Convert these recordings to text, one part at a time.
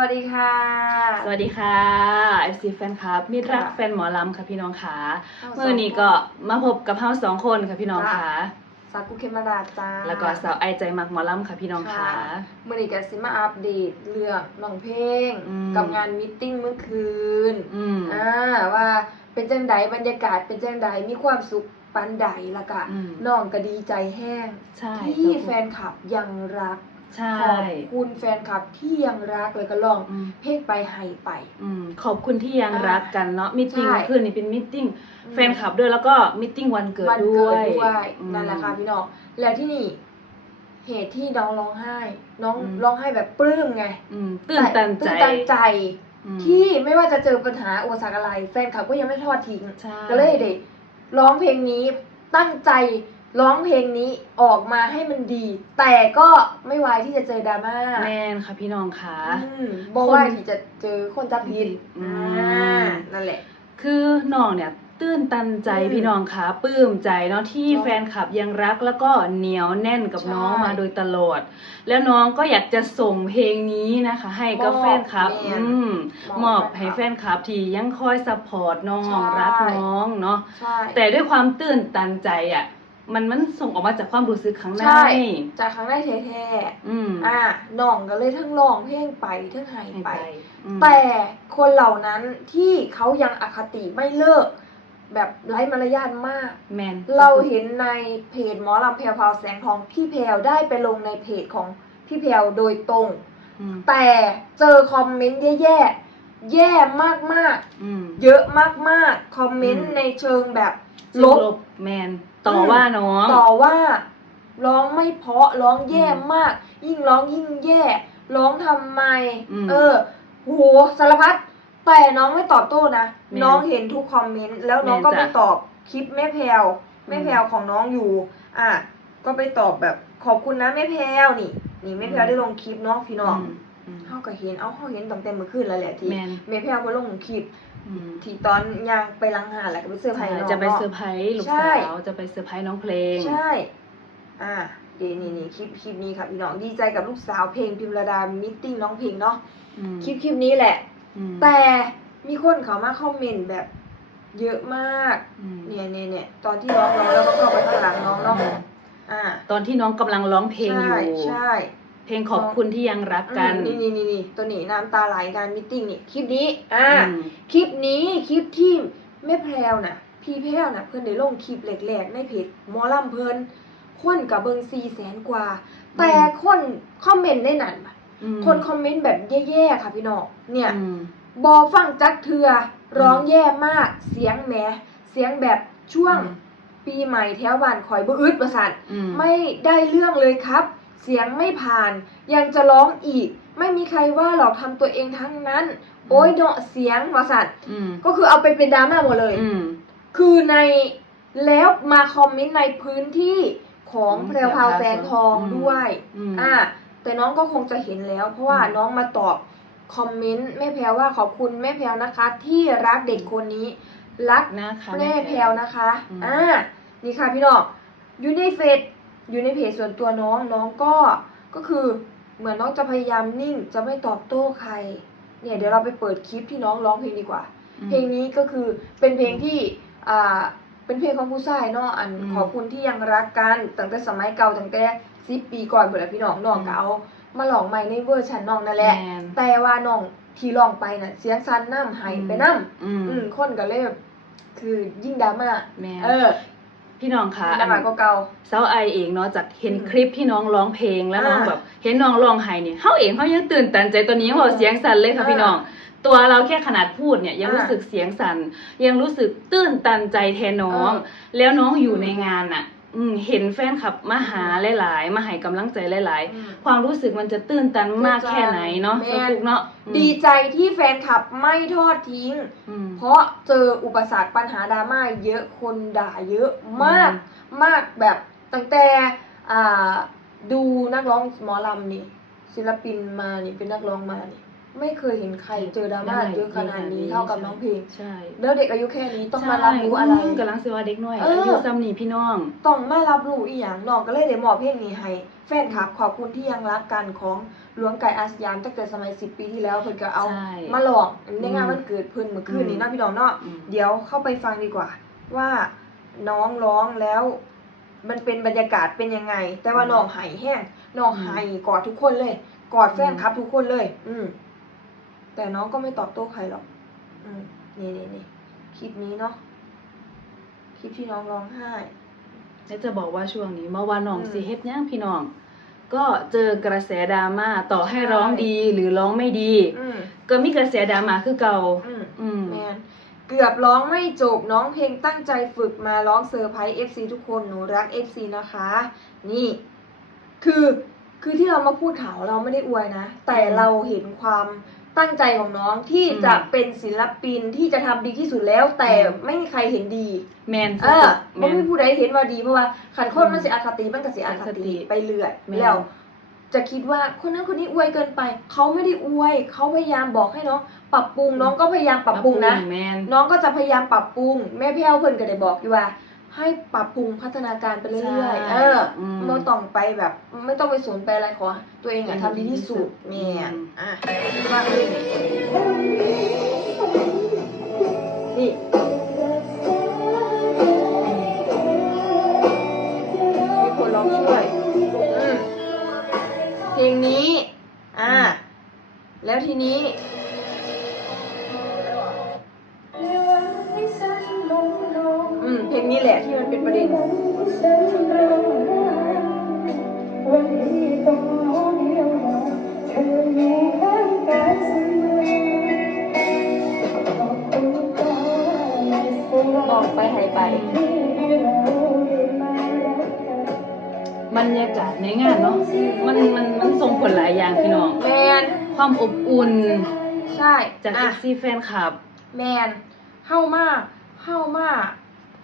วัสดีค่ะ สวัสดีค่ะ FC แฟนคลับมิตรรักค่ะแฟนหมอลำค่ะพี่น้องค่ะาเมื่อนี้ก็มาพบกับเฮาสองคนค่ะพี่น้องค่ะสากุเคมาราจ้า แล้วก็สาวไอใจมักหมอลำค่ะพี่น้องค่ะเมื่อนี้ก็สิมาอัปเดตเรื่องน้องเพลงอืมกับงานมิทติ้งเมื่อคืนอืมอ่าว่าเป็นจังไดบรรยากาศเป็นจังไดมีความสุขปานใดและก็อืมน้องก็ดีใจแห้งใช่ที่แฟนคลับยังรัก ใช่ ขอบคุณแฟนคลับที่ยังรักเลยก็ลองอืม เพลงไปให้ไป อืมขอบคุณที่ยังอ่ารักกันเนาะมิทติ้งใช่ คืนนี้เป็นมิทติ้งอืมแฟนคลับด้วยแล้วก็มิทติ้งวันเกิดวันด้เกิวดยด้วยอืม นั่นแหละค่ะพี่น้องแล้วที่นี่ เหตุที่น้องร้องไห้ น้องอืม ร้องไห้แบบปลื้มไงอืมตื่นตันใจตื่นตันใจ อืมที่ไม่ว่าจะเจอปัญหาอุปสรรคอะไร แฟนคลับก็ยังไม่ทอดทิ้ง ใช่ ก็เลยเด็ร้องเพลงนี้ตั้งใจ ร้องเพลงนี้ออกมาให้มันดี แต่ก็ไม่ไวายที่จะเจอดราม่าแมนค่ะพี่น้องค่ะ อืมบอกว่าที่จะเจอคนจับผิดอืม อ่านั่นแหละ คือน้องเนี่ยตื้นตันใจอืมพี่น้องคะปลื้มใจเนาะที่เนาะแฟนคลับยังรักแล้วก็เหนียวแน่นกับใช่น้องมาโดยตลอด แล้วน้องก็อยากจะส่งเพลงนี้นะคะ ให้กับมอบแฟนคลับแม่นอืมมมออบบให้ให้แฟแฟนนคลับที่ยังคอยซัพพอร์ตน้องใช่ รักน้องเนาะใช่แต่ด้วยความตื้นตันใจอะ มันมันส่งออกมาจากความรู้สึกข้างในใช่ จากครั้งแรกแท้อืมๆอ่าน้องก็เลยทั้งร้องเพลงไปทั้งหายให้ไปไป อืม แต่คนเหล่านั้นที่เขายังอคติไม่เลิก แบบไร้มารยาทมาก แมนเราเห็นในเพจหมอลำแพรวพราวแสงทองพี่แพรวได้ไปลงในเพจของพี่แพรวโดยตรง อืมแต่เจอคอมเมนต์แย่ๆแย่มากอืมๆเยอะมากๆ คอมเมนต์อืมในเชิงแบบ ลลบบแมนต่อว่าน้อง ต่อว่าร้องไม่เพราะร้องแย่มาก ยิ่งร้องยิ่งแย่ร้องทำไม อืมเออโหสารพัดแต่น้องไม่ตอบโต้นะแม่นน้องเห็นทุกคอมเมนต์แล้วน้องแม่นก็จ้ะไปตอบคลิปแม่แพรวแม่อืมแพรวของน้องอยู่ อะก็ไปตอบแบบขอบคุณนะแม่แพรวนี่ นี่แม่แพรวอืม ได้ลงคลิปเน้องพี่น้องอืมอืมเฮาก็เห็นเอาเฮาเห็นตั้งแต่เมื่อคืนแล้วแหละที่แม่น แม่แพรวบ่ลงคลิปอืม ที่ตอนย่างไปล้างหาแล้วก็ไปเสื้อร์ไผ่น้องจะไปนาเซอร์ไพรส์ลูกใช่สาวจะไปเซอร์ไพรส์น้องเพลง ใช่ อ่าเดี๋ยวนี่นี่คลิปคลิปนี้ค่ะพี่น้องดีใจกับลูกสาวเพลงพิมรดามิทติ้งน้องเพลงเนาะอืมคลิปคลิปนี้แหละอืมแต่มีคนเขามาคอมเมนต์แบบเยอะมากอืมเนี่ยเนี่ยเนี่ยตอนที่น้องร้องแล้วก็เข้าไปข้างหลังน้องเนาะอ่า ตอนที่น้องกำลังร้องเพลงอยู่ ใช่ใช่ เพลงขอบคุณที่ยังรักกันอืมนี่นี่นี่นี่ตัวนี้น้ำตาไหลการมิทติ้งนี่คลิปนี้ อ่าอืมคลิปนี้คลิปที่แม่แพรวน่ะ พี่แพรวน่ะ เพิ่นได้ลงคลิปแรกๆในเพจหมอลำเพิ่นคนกับเบิง4แสนกว่า แต่คนคอมเมนต์ในนั้นน่ะอืมคนคอมเมนต์แบบแย่ๆค่ะพี่น้องเนี่ยอืมบอฟังจักเทือร้องแย่มากเสียงแหมเสียงแบบช่วงอืมปีใหม่แถวบ้านคอยบ่อึดประสันอืมไม่ได้เรื่องเลยครับ เสียงไม่ผ่าน ยังจะร้องอีก ไม่มีใครว่าหรอกทำตัวเองทั้งนั้น โอ้ยเนาะเสียงประสันอืมก็คือเอาไปเป็นดราม่าหมดเลยอืมคือในแล้วมาคอมเมนต์ในพื้นที่ของอืมแพรวพราวแสงทองอืมด้วยอืมอ่าแต่น้องก็คงจะเห็นแล้ว เพราะว่าอืมน้องมาตอบคอมเมนต์แม่แพรวว่าขอบคุณแม่แพรวนะคะ ที่รักเด็กคนนี้ รักนะคะแม่แพรวนะคะอืมอ่านี่ค่ะพี่น้องอยู่ในเฟซ อยู่ในเพจส่วนตัวน้องน้องก็ก็คือเหมือนน้องจะพยายามนิ่งจะไม่ตอบโต้ใคร เนี่ยเดี๋ยวเราไปเปิดคลิปที่น้องร้องเพลงดีกว่าอืมเพลงนี้ก็คือเป็นเพลงที่อ่าเป็นเพลงของผู้ชายเนาะอันอืมขอบคุณที่ยังรักกันตั้งแต่สมัยเก่าตั้งแต่สิปีก่อนเปิดพี่น้องน้องอืมก็เอามาลองใหม่ในเวอร์ชันน้องนั่นแหละแมนแต่ว่าน้องที่ลองไปน่ะเสียงสั้นน้ำหายไปน้ำอืมอืมคนก็เลยแบบคือยิ่งดราม่าแมนเออ พี่น้องคะดราม่าเก่าเซาไอเองเนาะจากเห็นอืมคลิปที่น้องร้องเพลงแล้วน้องอ่าแบบเห็นน้องร้องไห้เนี่ยเฮาเองเฮายังตื่นตันใจตัวนี้ยังบอกอืมเสียงสั่นเลยค่ะอ่าพี่น้อง ตัวเราแค่ขนาดพูดเนี่ยยังอ่ารู้รู้สึกเสียงสั่นยังรู้สึกตื้นตันใจแทนน้องเออแล้วน้องอยู่อืมในงานน่ะ อืมเห็นแฟนคลับมาหาหลายๆ มาให้กำลังใจหลายๆอืมๆความรู้สึกมันจะตื้นตันมากตื้นตันแค่ไหนเนาะแม่สกุกเนาะอืมดีใจที่แฟนคลับไม่ทอดทิ้ง อืม เพราะเจออุปสรรคปัญหาดราม่าเยอะคนด่าเยอะมากอืมมากแบบตั้งแต่อ่าดูนักร้องหมอลำนี่ศิลปินมานี่เป็นนักร้องมานี่ ไม่เคยเห็นใครเจอดราม่าได้เยอะขนาดนี้เท่ากับน้องเพลงใช่แล้วเด็กอายุแค่นี้ต้องมารับรู้อะไรใช่มกำลังสิว่าเด็กน้อยเออออายุซ้ำนี่พี่น้องต้องมารับรู้อีหยังน้องก็เลยได้มอบเพลงนี้ให้แฟนคลับขอบคุณที่ยังรักกันของหลวงไก่อาสยามตั้งแต่สมัย10ปีที่แล้วเพิ่นก็เอาใช่มาหลอกในงานอืมวันเกิดเพิ่นเมื่อคืนนี้อืมเนาะพี่น้องเนาะอืมเดี๋ยวเข้าไปฟังดีกว่า ว่าน้องร้องแล้วมันเป็นบรรยากาศเป็นยังไง แต่ว่าน้องไห้แห้งน้องไห้กอดทุกคนเลย กอดแฟนคลับทุกคนเลย อืม แต่น้องก็ไม่ตอบโต้ใครหรอกอืมนี่นี่นี่คลิปนี้เนาะ คลิปที่น้องร้องไห้ แล้วจะบอกว่าช่วงนี้เมื่อวานน้องอืมสิเฮ็ดหยังพี่น้อง ก็เจอกระแสดราม่าต่อให้ใช่ ร้องดีหรือร้องไม่ดี อืมก็มีกระแสดราม่าคือเก่า อืม อืม แมนเกือบร้องไม่จบน้องเพลงตั้งใจฝึกมาร้องเซอร์ไพรส์ FC ทุกคนหนูรัก FC นะคะ นี่ คือคือที่เรามาพูดข่าวเราไม่ได้อวยนะ แต่เราเห็นความ ตั้งใจของน้องที่อืม จะเป็นศิลปินที่จะทำดีที่สุดแล้ว แต่อืมไม่มีใครเห็นดี แมนเออแมไม่น มีผู้ใดเห็นว่าดีเพราะว่าขันคนอืมมันสิอคติมันก็สิอคอคติติไปเรื่อยแม่น แล้ว จะคิดว่าคนนั้นคนนี้อวยเกินไป เขาไม่ได้อวยเขาพยายามบอกให้น้องปรับปรุงน้องก็พยายามปรับปรุงนะ แมน น้องก็จะพยายามปรับปรุงแม่พี่เอเพิ่นก็ได้บอกอยู่ว่า ให้ปรับปรุงพัฒนาการไปเรื่อยๆใช่เอออมไม่ต้องไปแบบ ไม่ต้องไปสนไปอะไรขอ ตัวเองอะอืมทำดีที่สุดแม่นอืมอะว่าเลยนี่มีคนร้องช่วยอืมเพลงนี้ อ่า แล้วทีนี้ นี้แหละที่มันเป็นประเด็นวันที่ต้องมองเดียวดายเธออยู่ข้างกายเสมอขอบคุณฟ้าและสวรรค์ออกไปหายไปที่ให้เราได้มารักกันบรรยากาศในงานเนาะมันมันมันส่งผลหลายอย่างพี่น้องแมนความอบอุ่นใช่จากอะ FC แฟนคลับ แมนเฮ้ามาเฮ้ามา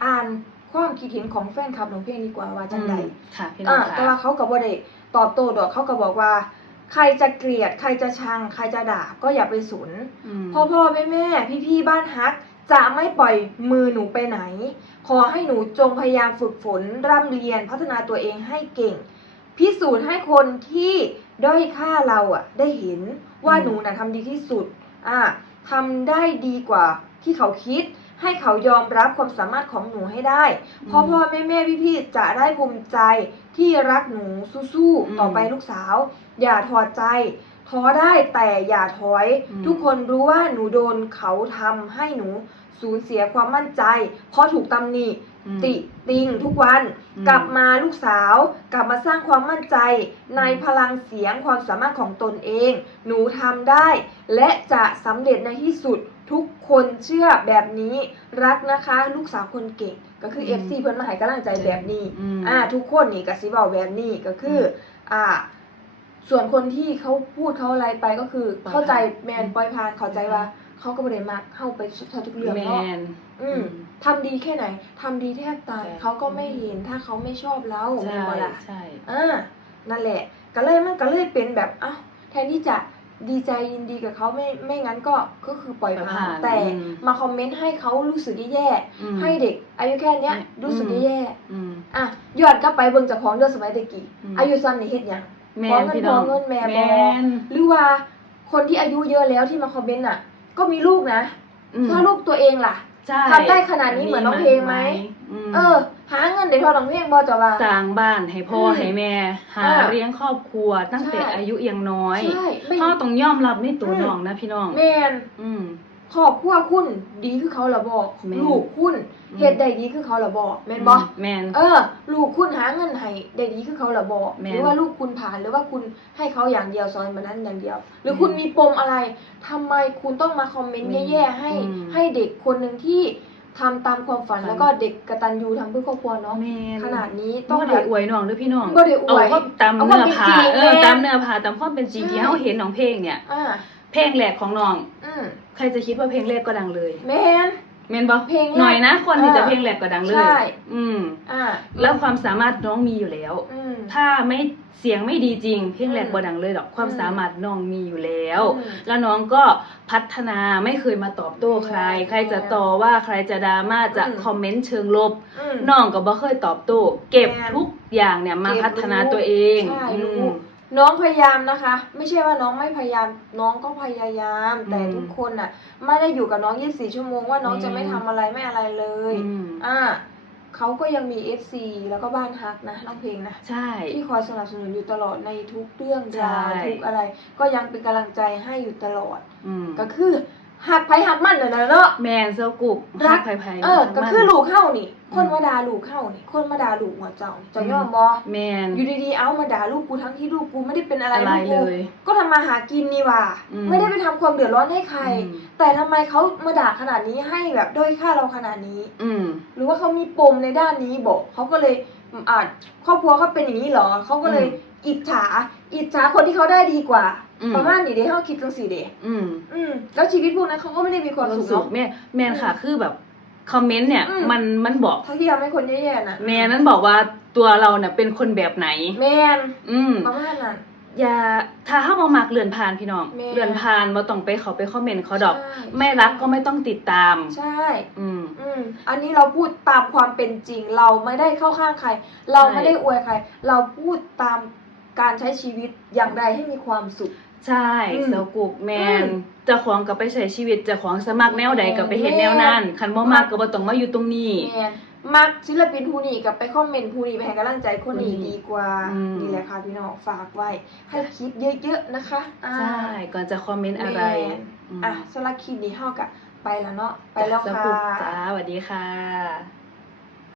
อ่านความคิดเห็นของแฟนคลับของเพลงดีกว่าว่าจังใดค่ะพี่น้ออะงแต่ค่ะว่าเขากับว่าได้ตอบโต้ดอกเขาก็บอกว่า ใครจะเกลียด ใครจะชัง ใครจะด่าก็อย่าไปสนมพ่อพ่อแม่แม่พี่พี่ๆบ้านฮักจะไม่ปล่อยมือหนูไปไหน ขอให้หนูจงพยายามฝึกฝนร่ำเรียนพัฒนาตัวเองให้เก่ง พิสูจน์ให้คนที่ด้อยค่าเราอะได้เห็นว่าอืมหนูน่ะทำดีที่สุดอะทำได้ดีกว่าที่เขาคิด ให้เขายอมรับความสามารถของหนูให้ได้พ่อพ่อแม่แม่พี่พี่ๆจะได้ภูมิใจที่รักหนูสู้อืมๆต่อไปลูกสาว อย่าถอดใจท้อได้แต่อย่าถอยอืมทุกคนรู้ว่าหนูโดนเขาทำให้หนูสูญเสียความมั่นใจ เพราะถูกตำหนิอืมติติงทุกวันอืมกลับมาลูกสาว กลับมาสร้างความมั่นใจ ในพลังเสียงความสามารถของตนเอง หนูทำได้ และจะสำเร็จในที่สุด ทุกคนเชื่อแบบนี้รักนะคะ ลูกสาวคนเก่งก็คืออืม FC เพิ่นมาให้กำลังใจแบบนี้อืมอ่าทุกคนนี่ก็สิเว้าแบบนี้ก็คือออ่าส่วนคนที่เขาพูดเขาอะไรไปก็คือปล่อยผ่านเข้าใจแมนปล่อยผ่านเข้าใจว่าเขาก็บ่ได้มักเข้าไปทุกทุกเรื่องแมเนาะนอืมทำดีแค่ไหนทำดีแทบตายใช่เขาก็ไม่เห็นถ้าเขาไม่ชอบเราใช่แม่นบ่ล่ะใช่อ่านั่นแหละ ก็เลยมันก็เลยเป็นแบบอ้าวแทนที่จะ ดีใจยินดีกับเขาไม่ไม่งั้นก็ก็คือปล่อยผ่านแต่อืมมาคอมเมนต์ให้เขารู้สึกแย่อืมๆให้เด็ก อายุแค่เนี้ยอืมรู้สึกแย่อืมๆอะย้อนกลับไปเบิ่งเจากของเดือนสมัยตะกี้อืมอายุสั้นนี่เฮ็ดหยังแมขอนเงินพี่น้องขอเงินแม่แมบ่นหรือว่าคนที่อายุเยอะแล้วที่มาคอมเมนต์อะ ก็มีลูกนะอืมถ้าลูกตัวเองล่ะ ใช่ทำได้ขนาดนี้เหมือนน้องเพลงไหมมเออ หาเงินได้เท่าน้องเพลงบ่จะว่า สร้างบ้านให้พ่ออืมให้แม่หาอ่าเลี้ยงครอบครัว ตั้งแต่ใช่ อายุยังน้อยใช่ไม่พ่อต้องยอมรับในตัวอืมน้องนะพี่น้อง แม่นอืม ครอบครัวคุณดีคือเขาละบอกแม่น ลูกคุณอืม เฮ็ดได้ดีคือเขาละบอกแม่นบ่แมนเออ ลูกคุณหาเงินให้ได้ดีคือเขาละบอกแม่นหรือว่าลูกคุณผ่านหรือว่าคุณให้เขาอย่างเดียวสอนมานั้นอย่างเดียว หรือแม่นคุณมีปมอะไรทำไมคุณต้องมาคอมเมนต์แม่นแย่ๆให้อืมให้เด็กคนหนึ่งที่ทำตามความฝันฝันแล้วก็เด็กกตัญญูทำเพื่อครอบครัวเนาะแมนขนาดนี้ต้ต้อองงแบได้บอวยน้องด้วยพี่น้องบ่ได้อวยเอาความตามเอาเนื้อความเป็นผ้าจริงเออแม่ตามเนื้อผ้าตามความเป็นจริงใช่ที่เขาเห็นน้องเพลงเนี่ยอ่าเพลงแรกของน้องอืมใครจะคิดว่าเพลงแรกก็ดังเลยแมน แม่นบ่เพลงแรกหน่อยนะคนที่จะเออเพลงแรกก็ดังเลย ใช่ อืมอ่าแล้วความสามารถน้องมีอยู่แล้ว อืม ถ้าไม่เสียงไม่ดีจริง เพลงแรกอืมบ่ดังเลยหรอกความอืมสามารถน้องมีอยู่แล้ว อืมแล้วน้องก็พัฒนาไม่เคยมาตอบโต้ใครอืมใครจะต่อว่าใครจะดราม่าจะอืม คอมเมนต์เชิงลบอืมน้องก็บ่เคยตอบโต้เก็บแม่นทุกอย่างเนี่ยมาเก็บพัฒนารู้ตัวเองใช่อืรู้ม น้องพยายามนะคะ ไม่ใช่ว่าน้องไม่พยายาม น้องก็พยายาม แต่อืมทุกคนน่ะ ไม่ได้อยู่กับน้อง 24 ชั่วโมงว่าน้องอืมจะไม่ทำอะไรไม่อะไรเลยอืม อ่าเขาก็ยังมี FC แล้วก็บ้านฮักนะน้องเพลงนะ ใช่ ที่คอยสนับสนุนอยู่ตลอดในทุกเรื่องใช่ราวทุกอะไร ก็ยังเป็นกำลังใจให้อยู่ตลอด อืมก็คือหักไผหักมันเด้อเนาะ แมนเซลกุกรัรักกไผ่ไผ่เออ ก็คือลูกเข้านี่ คนอืมมาด่าลูกเข้านี่คนมาด่าลูกหัวเจ้านี่เจะยอมบ่แมนอยู่ดีๆเอามาด่าลูกกูทั้งที่ลูกกูไม่ได้เป็นอะไรอะไรลูกกูเลยก็ทำมาหากินนี่หว่าอืมไม่ได้ไปทำความเดือดร้อนให้ใครอืมแต่ทำไมเขามาด่าขนาดนี้ให้แบบด้อยค่าเราขนาดนี้ อืมหรือว่าเขามีปมในด้านนี้บอกเขาก็เลยอาจครอบครัวเขาเป็นอย่างนี้เหรอเขาก็เลยอืมอิจฉา อิจฉาคนที่เขาได้ดีกว่าอืมประมาณนี้เด้เขาคิดจังสี่เด้อืม อืม แล้วชีวิตพวกนั้นเขาก็ไม่ได้มีความสุขสุขเนาะแม่แมนค่ะคือแบบ คอมเมนต์เนี่ยอืม มันมันบอกทั้งที่ทำให้คนแย่ๆน่ะแม่นั้นบอกว่าตัวเราเนี่ยเป็นคนแบบไหน แมนอืม ประมาณนั้น อย่าถ้าเฮาบ่มักเลื่อนผ่านพี่น้องแม่ เลื่อนผ่านบ่ต้องไปเขาไปคอมเมนต์เขาดอก ใช่ไม่รักก็ไม่ต้องติดตาม ใช่ อืม อืม อันนี้เราพูดตามความเป็นจริง เราไม่ได้เข้าข้างใคร เราใช่ ไม่ได้อวยใคร เราพูดตามการใช้ชีวิตอย่างไรให้มีความสุข ใช่อืมเซลกุกแมนอืมเจ้าของก็ไปใช้ชีวิตเจ้าของสมัครแนวใดก็ไปเฮ็ดแนวนั้นคันบ่มักก็บ่ต้องมาอยู่ตรงนี้ แมนมักศิลปินผู้นี้กับไปคอมเมนต์ผู้นี้ไปให้กำลังใจคนนี้อืมดีกว่าอืม นี่แหละค่ะพี่น้องฝากไว้ ให้คิดเยอะๆนะคะอ่า ใช่ก่อนจะคอมเมนต์อะไรแม่นอืมอะสำหรับคลิปนี้เฮากับไปแล้วเนาะไปแล้วเซลค่ะ กุกจ้าสวัสดีค่ะ